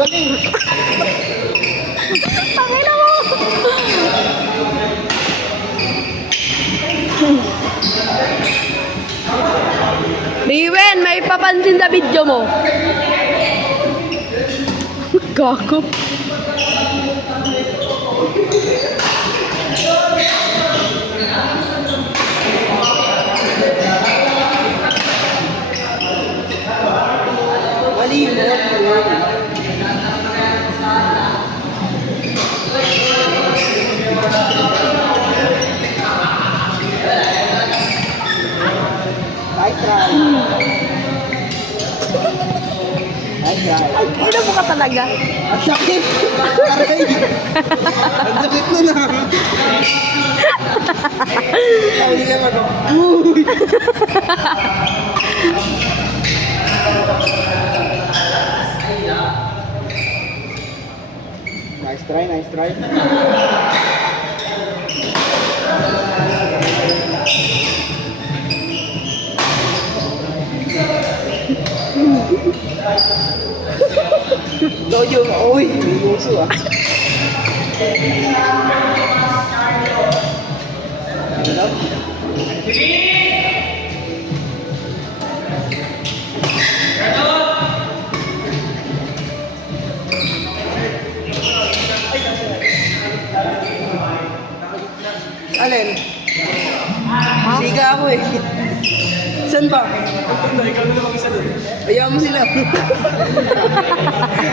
galing. Tangina mo! Riwen, may papansin sa video mo. Gago. Mali mo. Ay, try. Ay, try. Ay, ina mo ka talaga. Ang sakit! Aray! Ang sakit nun ah! Hindi ka mag- Uy! Nice try, nice try. Dojo, uy, may uso ah. Ano? Alin? Siga ako eh. Saan ba? Ikaw na lang isa doon. Ayaw mo sila.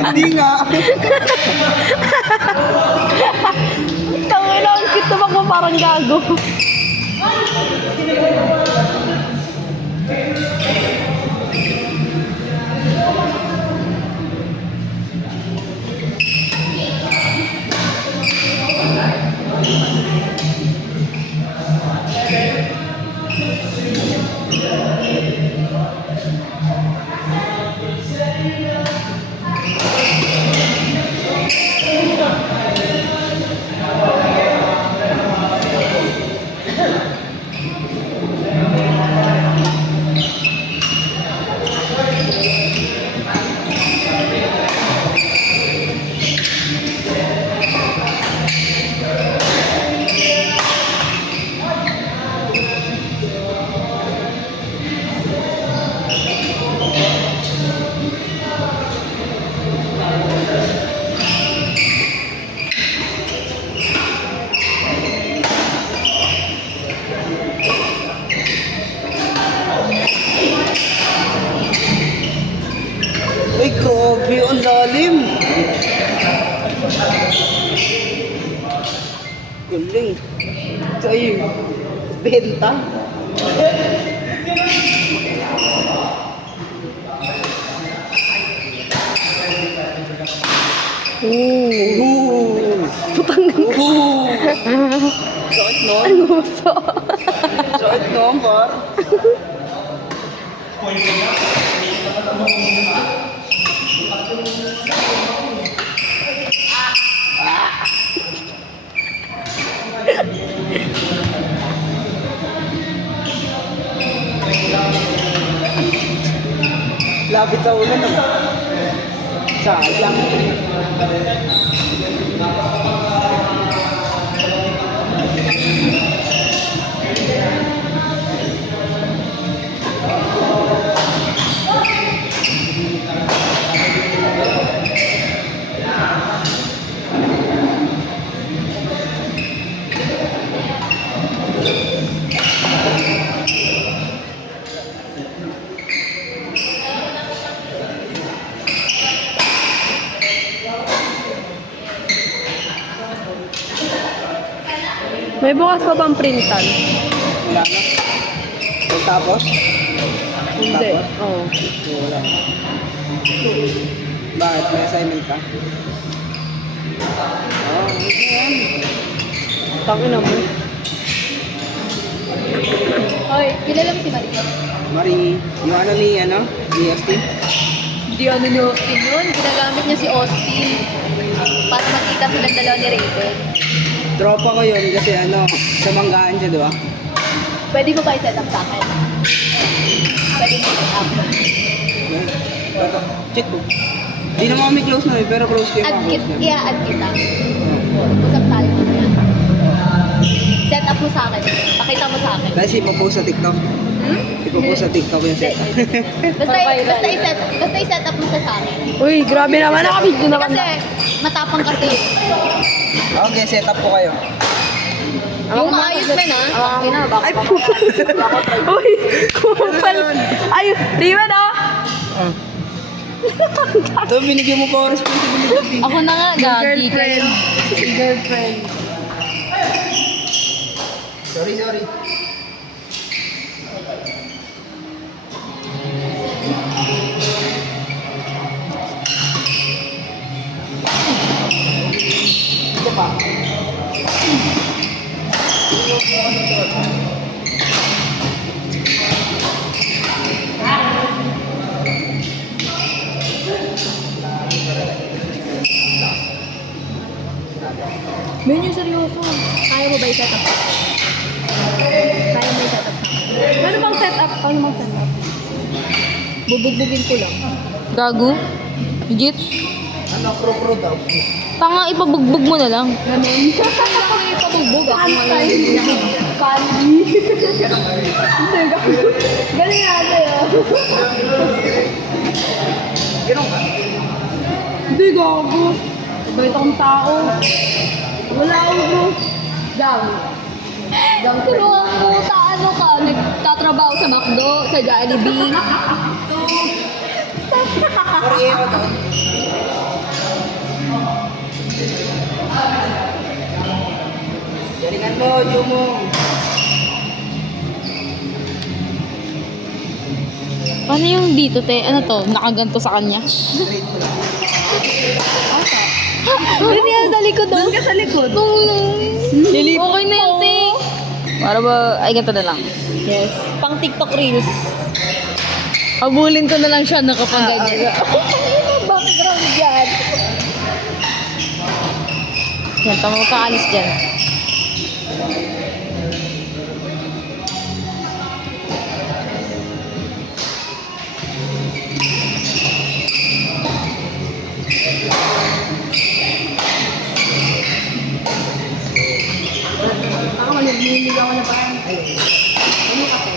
Hindi nga. Tangina, ang cute naman mo, parang gago. Uy, grabe, ang lalim. Galing. Sa'yo, benta. Ooh. Putang Sakit no? Ang gusto. Sakit no, par? Labit sa ulo naman. Sayang. May bukas pa bang printan? Wala na. Tapos? Hindi. Oo. Wala. Bakit? May assignment ka? Oo, yan. Tangina mo. Hoy, kilala mo si Marika? Marie, yung ano ni, ni Austin? Hindi ano ni Austin yun. Ginagamit niya si Austin para magkita silang dalawa ni Raven. Tropa ko yun kasi samanggaan siya, di ba? Pwede mo ba i-set up sa akin? Pwede mo i-set up. Check mo. Di naman kami close na pero close kayo. I-add kita. Usap tayo mamaya. Set up mo sa akin. Pakita mo sa akin. Dahil ipopost sa TikTok. Ipopost sa TikTok yung set. Basta i-set up mo siya sa akin. Uy, grabe naman. Nakabidyo naman. Kasi matapang kasi. Okay, set up po kayo. Yung maayos men ha. Ay, kupal. Uy, kupal. Ay, Riwan oh. Ito, binigyan mo pa ako responsibility. Ako na nga, gagi. Girlfriend. Sorry. Ito pa. Men, yung seryoso. Kaya mo ba i-set up? Kaya mo i-set up sa akin? Ano bang setup? Ano bang setup? Bubugbugin ko lang. Gago? Legit? Ano, pro daw. Tanga, ipabugbog mo na lang. Ganun. Kaya ko yung pabugbog ako ngayon. Candy. Galing natin yun. Ganun ka. Hindi, gago. Bait akong tao. Wala ako. Gago. Pero ang puta, ano ka? Nagtatrabaho sa McDo, sa Jollibee. Korea to. Galingan mo, Jumo. Paano yung dito, te? Ano to? Nakaganto sa kanya? Straight mo lang. Doon yan sa likod Doon ka sa likod. Okay na yun, te. Para ba, ay ganito na lang. Yes. Pang TikTok Reels. Abulin ko na lang siya nakapanganyan. Ano background dyan? Yan, tama magkaalis dyan. Ako, nagmimilig ako na parang. Ano ako?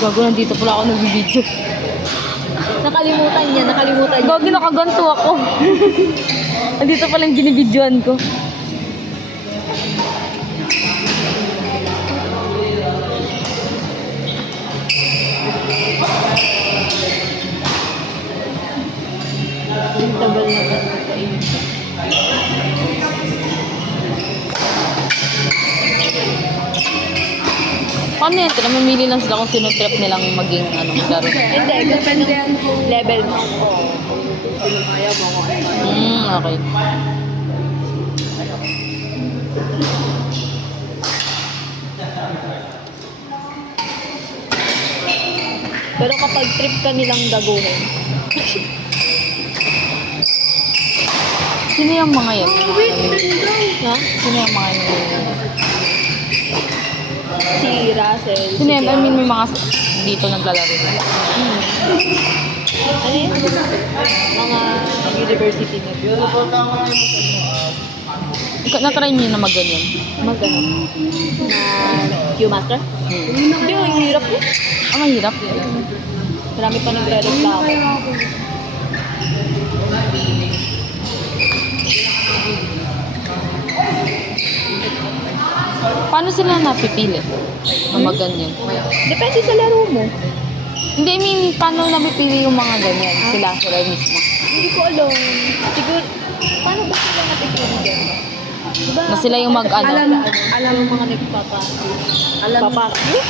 Gago, nandito pala ako nag-video. Nakalimutan niya. Gago, nakaganto ako. Nandito pala yung binibidyoan ko. Yung tabal naman. Paano yan? Mamili lang sila kung sino trip nilang maging laro. Hindi, Depende yan kung level mo. ayaw mo ako. Ano. Okay. Pero kapag trip ka nilang daguhin, Sino yung mga yan? ha? Sino yung mga yan? Si Russell, Sino yung, I mean, may mga dito naglalaro. ano yun? Mga university na. Na-try niyo na mag-ganyan. Mag-ano? Q-Master? Hindi, ang hirap po. Mahirap. Marami pa nagre-reklamo. Paano sila napipili? Na mag-ganyan. Depende sa laro mo. Hindi, I mean, paano napipili yung mga ganyan? Sila mismo. Hindi ko alam. Siguro, paano ba sila napipili dyan? Diba? Na sila yung mag-ano. Alam mo mga nagpapa. Alam, Papakyo?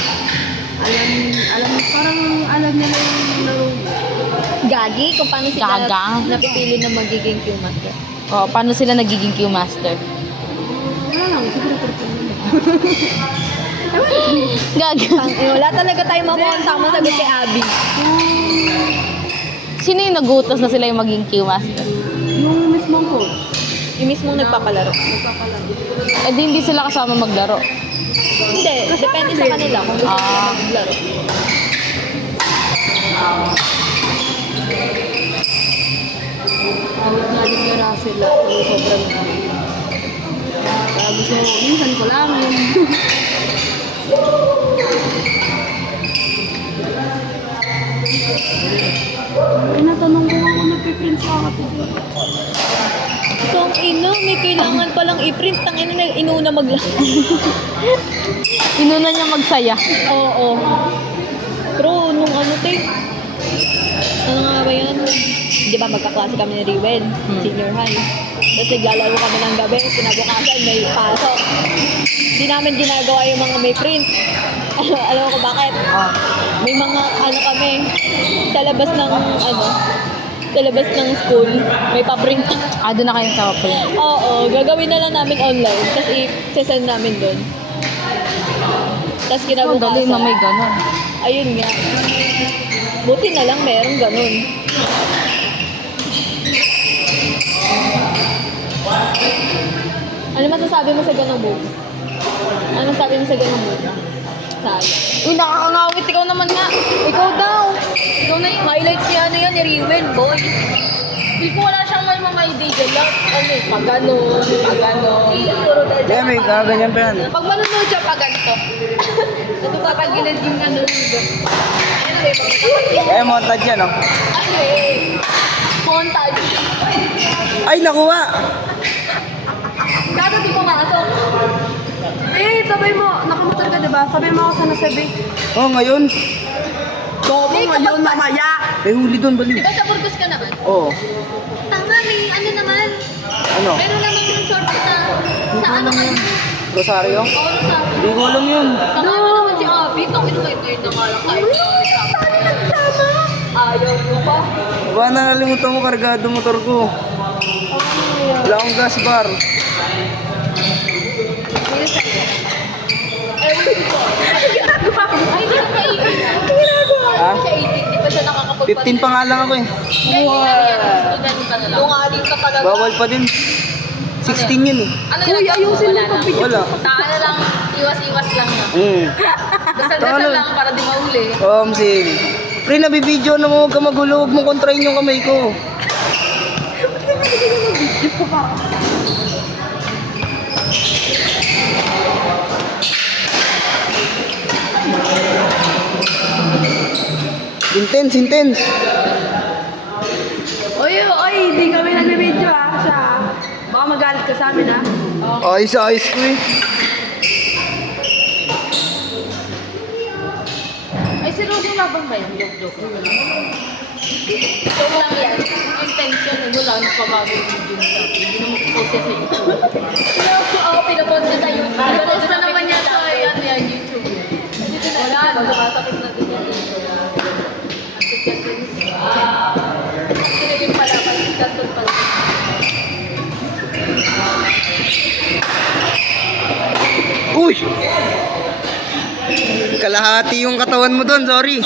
parang alam nila yung laro. Gagi? Kung paano sila Gaga. napipili na magiging Q-Master. Oh, paano sila nagiging Q-Master? Wala lang, siguro turpin nila. Gaga. Wala talaga tayo mamukhang tamang sagot kay Abby. Sino yung nagutos na sila yung maging Q-Master? Yung mismong coach. Yung mismong nagpapalaro. Eh di hindi sila kasama maglaro. Hindi, depende sa kanila kung gusto nila maglaro. Galit nga Russell lang. Pero sobrang Sabi ko, minsan ko lang yun. Natanong ko ako nagpiprint sa kapatid. Tong ina, may kailangan palang i-print. Tang ina na inuna maglaro. Inuna niya magsaya. Oo. Pero nung ano ano nga ba yan? Di ba magkaklase kami ni Riwen, senior high. Tapos naglalaro kami ng gabi, kinabukasan may pasok. Hindi namin ginagawa yung mga may print. Alam mo ko bakit? May mga kami, sa labas ng sa labas ng school, may pa-print. Doon na kayo sa print. Oo, gagawin na lang namin online, tapos i-send namin doon. Tapos Ang dali kinabukasan. na may gano'n. Ayun nga. Buti na lang merong ganun. Ano masasabi mo sa ganung book? Ano masasabi mo sa ganung book? Sayang. Uy, nakakangawit. Ikaw naman nga. Ikaw daw! Ikaw na yung highlights niya ni Riwen, boy. Hindi ko wala siyang may idea lang. Pag gano'n. Kaya may gaganyan pa yan. Pag manunod siya pag ganito. Natutapagilid yung ano. Ano ba yung Kaya montage yan, oh. ano eh? Montage. Ay, nakuha! Kaso di pumasok. Sabay mo, nakamotor ka diba? Sabay mo ako sa nasabi. Oh, ngayon? Bobo, ngayon, mamaya! May huli doon, bali. Di ba sa Burgos ka naman? Oo. Tama, may ano naman. Ano? Meron naman yung short na sa ano ka. Rosario? Oo, sa Hindi ko alam yun. Saka mo naman si Abby. Tangin mo ito yung nangalang kayo. Ayaw mo pa. Diba, nakalimutan mo, kargado motor ko. Wala akong gas bar. Ginagawa ko. Ay, hindi ka 18. Ginagawa Ha? siya 18. Di pa siya nakakapagpalit. 15 pa nga lang ako eh. Tungaling ka talaga. Bawal pa din. 16 yun eh. Uy, ayusin mo pag Wala. Taala lang, iwas-iwas lang na. Dasal-dasal lang para di mahuli. Sige. Pre, nabibideo na mo, huwag ka magulo, huwag mo kontrahin yung kamay ko. Intense. Oy, hindi kami nag-video siya. Baka magalit ka sa amin Ayos ko eh. Ay, si Rosie labang ba yun? Joke. So lang yan. Intention. Wala, nagpabago yung video nila. Hindi naman post yan sa YouTube. Ako, pinapost niya tayo. Pinapost na naman niya sa YouTube. Wala, magkakasakit na din yan. Pinagin pala, pasikat doon pala. Uy! Kalahati yung katawan mo doon, sorry.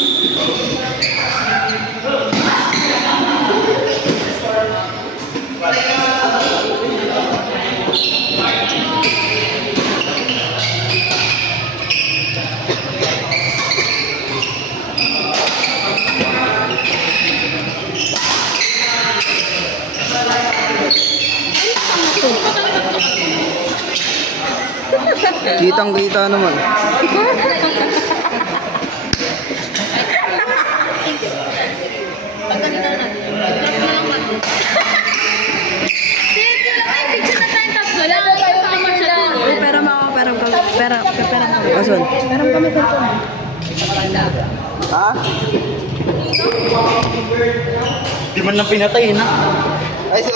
Kitang-kita naman. Uy, pera mo ako, pera mo. Pera mo. Asan? Pera mo kami cellphone. Ha? Di man lang pinatay na.